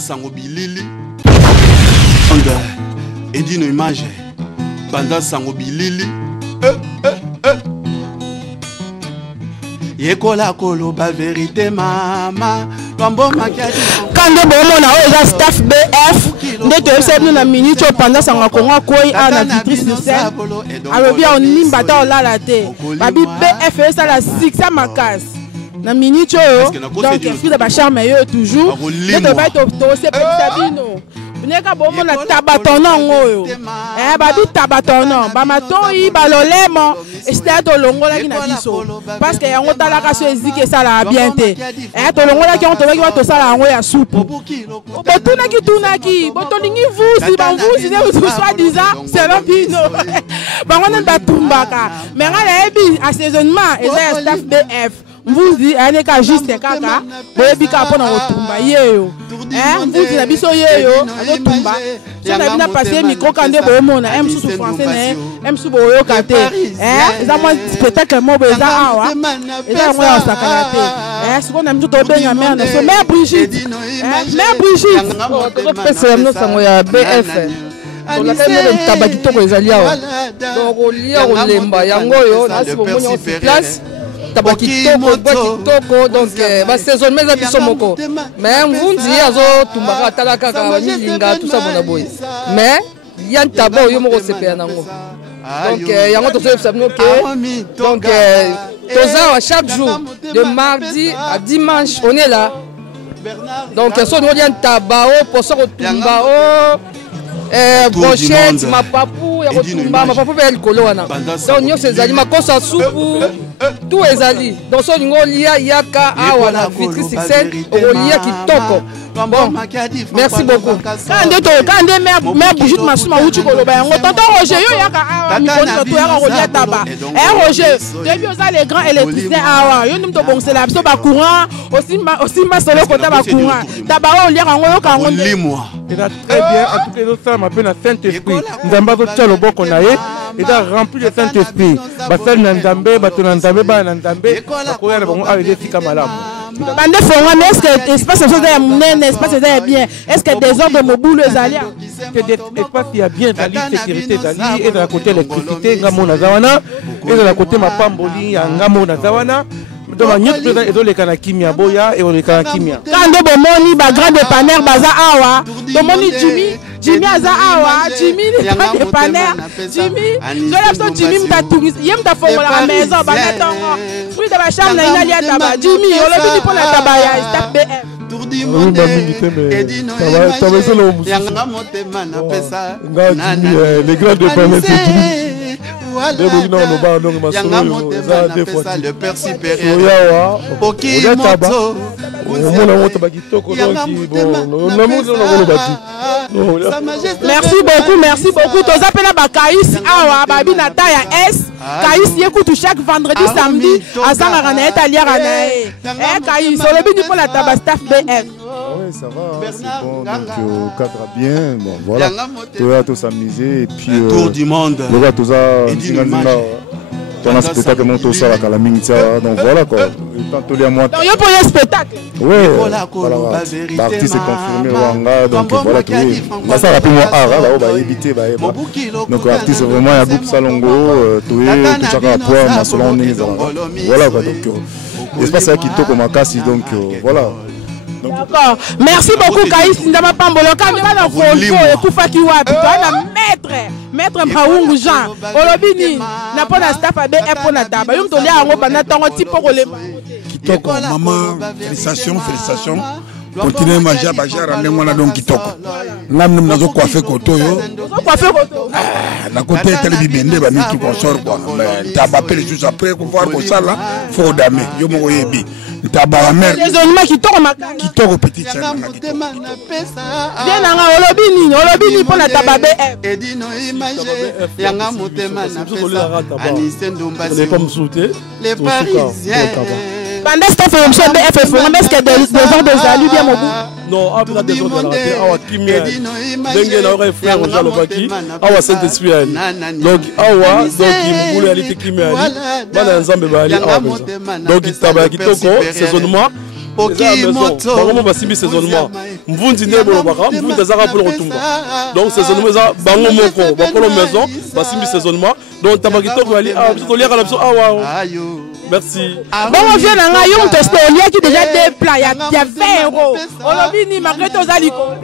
sango bilili edino image banda sango bilili yekola koloba vérité mama Kambo makiadi kande bomo na oza staff BF ndeto esebnu na minute pendant sanga konga koi ana vitrice de scène alobi on nimba ta olala te babi BF esa la 6 makas na minute donc esprit de ba charme yo toujours ndeto ba to se petita bino Neka bomo na tabatono ngoyo babi tabatono ba matoi ba lolemo esta to longola ki na biso parce que yango talaka so ezike sala bien te to longola ki on to ki to sala ngo ya soupe botuna ki botolingi vusi ba vusi ne tout soit disant c'est le bino ba ngona batumbaka mais ngala ebi assaisonnement et ça staff BF vous dit ane ka juste kaka boyebi ka pona otumba yeyo vous dit na biso yeyo otumba so na bina passer micro kande boyomona sous français ne sous boyo kate za moi spectacle mo beza awa eza ngo ya sakana te siko na mito benga mère na so mère Brigitte to pesa no sango ya BF on a quand même tabakito ko ezali awa donc olia olemba yango yo na si bomonya sur place tabakitoko donc ba saison mais biso moko mais mvundi azo tumbaka talaka ka milinga tout ça bona boy mais yan tabo yo moko sepea nango donc yango to se donc toza chaque jour de mardi à dimanche on est là donc so no yan tabao pour so tumbao brochette mapapu ya kotumba mapapu pe likolo wana donc nyo sezali makosa supu tout ezali donc so ningo lia yaka awa na vitri succès olia kitoko bon merci beaucoup kande mère Brigitte masuma uchi koloba yango tonton Roger yo yaka awa mikoni to yaka kolia taba Roger depuis oza les grands électriciens awa yo ndum to bonsela biso ba courant aussi masolo kota ba courant taba o lia yango yo kango limwa il a très bien en tout cas ça m'appelle le Saint-Esprit nzamba zo tchalo boko na ye il a rempli le Saint-Esprit basal na nzambe bato na nzambe ba na nzambe bakoya na bango avec fika malamu bande fonga mais est-ce que espace ça est monene espace ça est bien est-ce que des ordres de mobile ezali que des espace il y a bien la sécurité dali et de la côté électricité ngamo na zawana et de la côté mapamboli ya ngamo na zawana donc nyot président ezoleka na kimia boya et oleka na kimia kande bomoni ba grand dépanneur baza awa bomoni Jimmy aza awa Jimmy le grand dépanneur Jimmy so Jimmy mtatungi yem ta fongola la maison ba netongo fruit de la chambre na inali ataba Jimmy olobi ni pour la taba ya step BF tour du monde edino yanga motema na pesa les grands dépanneurs le père supérieur Okimoto merci beaucoup tous appelez ba Kaïs awa babi na taya S Kaïs écoute chaque vendredi samedi à Sangara na Italia na Kaïs olobi ni pour la taba staff BF. Oui, ça va, c'est bon, donc au cadre bien, bon voilà, tu vas tous s'amuser et puis tour du monde, le gars tous un spectacle monte ça la calamité, donc voilà quoi, tant les mois. Donc il y a pour un spectacle. Oui, voilà, l'artiste est confirmé Wanga, donc voilà tout. Là ça rapidement là on va éviter donc l'artiste vraiment un groupe Salongo, tout ça va pour ma salon voilà quoi donc espace qui toque comme Makasi donc voilà. D'accord. Merci beaucoup Kaïs Ndama Pambolo. Caméra dans Volvo et Koufaki Wapi. Maître Maungu Jean. Olobini n'a pas de staff à BF pour la table. Yum tolia ango bana tango tipo rolé. Kitoko maman félicitations. Continuez ma jaba ramenez moi là donc Kitoko. Nam nous nazo coiffé koto yo. Na côté télé bibende ba niki consort quoi. Mais taba pele juste après ko voir ko sala faut dame yo mo yebi. Taba mère. Kitoko petite sœur na Kitoko. Bien nanga olobini pour la taba BF. Edino image yanga motema na pesa. Anise Ndombasi. Les Parisiens. Pendant ce temps, je suis BF, est-ce que des gens de Zalu bien mon bout? Non, après des gens de la terre, awa kimia, dengue na aurait frère Jean Lobaki, awa Saint-Esprit. Donc awa, donc il voulait aller kimia, bana ensemble bali awa. Donc il taba kitoko, saisonnement. Pokimoto. Bango basimbi saisonnement. Mvundi ne bolobaka, mvundi azaka pour retumba. Donc saisonnement eza bango moko, bakolo maison, basimbi saisonnement. Donc tabakito ko ali ah to liaka na biso ah wa. Merci. Bon on vient na yo testo liaki déjà des plats ya 20 €. Olobi ni malgré to zaliko.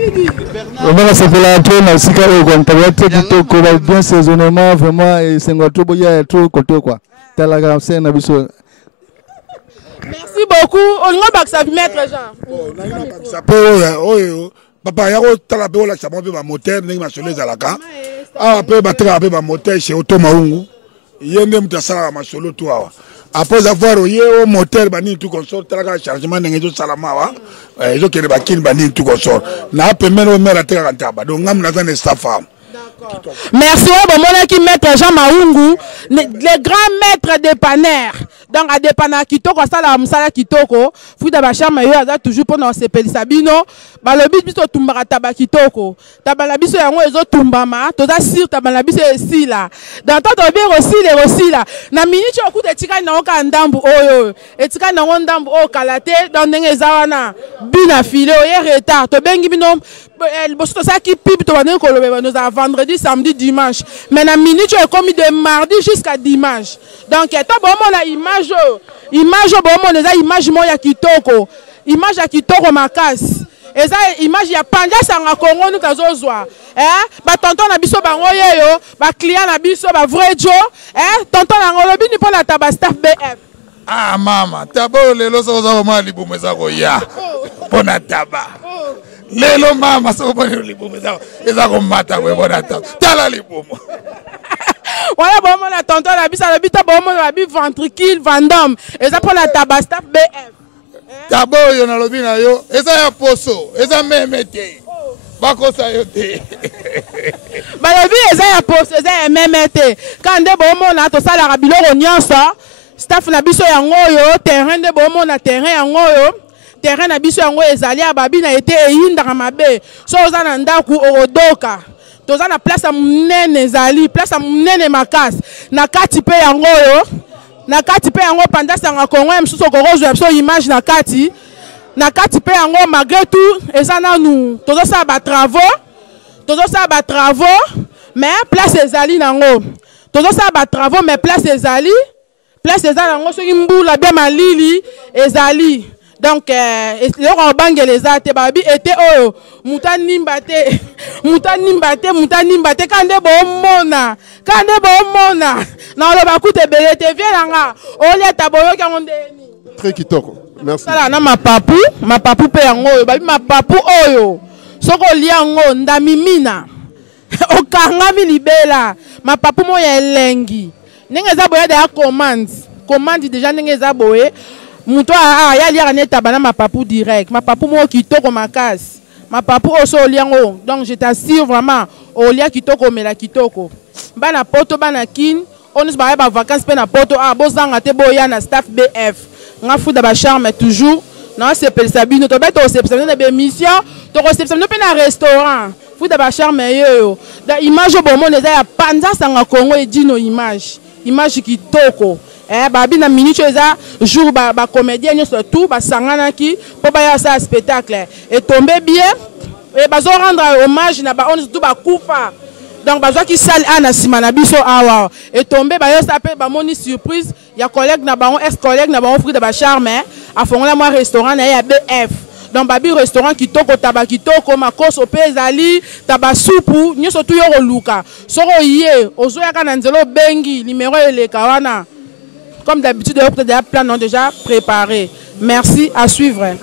On va se faire la tour na sika o kwa tabate kitoko bien saisonnement vraiment et c'est ngwa to boya to koto quoi. Tala ga c'est na biso. Merci beaucoup. On va baksa maître Jean. Papa yako tala pe ola chamo pe ba moteur ndenge masolo ezalaka. Ah pe bateka pe ba moteur chez Auto Maungu. Yende mutasala masolo to awa. Après avoir eu au moteur bani tout consort tala chargement ndenge zo salama wa. Ezo kele bakini bani tout consort. Na pe meno mera teka kantaba. Donc ngam na zane staff. Merci au qui maître Jean Maungu, le grand maître dépanneur. Donc à dépanner kitoko ça la musala kitoko, Fouda Bachar Mayo a toujours pendant ces pelisabino, balobi biso tumbara tabakitoko. Tabalabiso yango ezo tumbama, toda sir tabalabiso esi là. Dans tant de bien aussi là. Na minute au coup de tika na oka ndambu oyo, etika na ndambu o kalate dans ndenge zawana. Bina filé o ye retard, to bengi bino bosto ça qui pipe to banen ko lobe nous a vendredi, samedi, dimanche. Mais na minute est commis de mardi jusqu'à dimanche. Donc to bon la image bon les image mo ya kitoko. Image ya kitoko makasi. Eza image ya panja sanga Congo nous kazozwa. Ba tonton na biso bango yeyo, ba client na biso ba vrai jo, tonton na ngolobi ni pour la taba staff BF. Ah mama, tabo lelo so za ma libumu za ko ya. Pona taba. Lelo mama so pona libumu za. Eza ko mata ko bona taba. Tala libumu. Voilà bon la tonton na biso la bita bon la bi ventricule Vandom. Eza pour la taba staff BF. Tabo yo na lobi na yo, eza ya poso, eza memete. Bako sa yo te. Ba lobi eza ya poso, eza ya memete. Kande bon na to sala rabilo nyonso. Staff na biso yango yo, terrain de bon na terrain yango yo. Terrain na biso yango ezali ababi na été eyinda mabe. So oza na ndaku odoka. Toza na place ya munene ezali, place ya munene makasi. Na kati pe yango yo. Na kati pe yango pendant sanga Congo msusu korozwa biso image na kati pe yango malgré tout ezana nous tozo sa ba travaux mais place ezali nango tozo sa ba travaux mais place ezali nango soki mbula bien malili ezali donc loko bangele ezate babi été oyo mutanimba te kande bomona na lo bakute belete vielanga ole taboyo ka ndeni Très kitoko. Merci. Sala na mapapu pe yango oyo babi mapapu oyo soko liango ndamimina okanga milibela mapapu moya elengi ndenge za boya de commande déjà ndenge za boye muto ya liaka neta bana mapapu direct mapapu mo kitoko makasi mapapu oso liango donc je t'assure vraiment olia kitoko mela kitoko bana poto bana kin on se ba vacances pe na poto bozanga te boya na staff BF nga Fouda Bachar mais toujours na sepel sabino to beto sepel na be mission to sepel no pe na restaurant Fouda Bachar mais yo da image bon mon eza ya panza sanga Congo e dino image kitoko babi na minute eza jour ba comédien surtout ba sangana ki po ba ya sa spectacle et tomber bien et bazo rendre hommage na ba on tout ba kufa donc bazo ki sale ana simana biso awa et tomber ba yo sa pe ba moni surprise ya collègue na ba ex collègue na ba Fouda Bachar mais a fongola moi restaurant na ya BF donc babi restaurant kitoko taba kitoko makoso pe ezali taba soupu nyoso tu yo luka soko yé ozo ya kana nzelo bengi numéro eleka wana. Comme d'habitude, les plans ont déjà préparé. Merci, à suivre.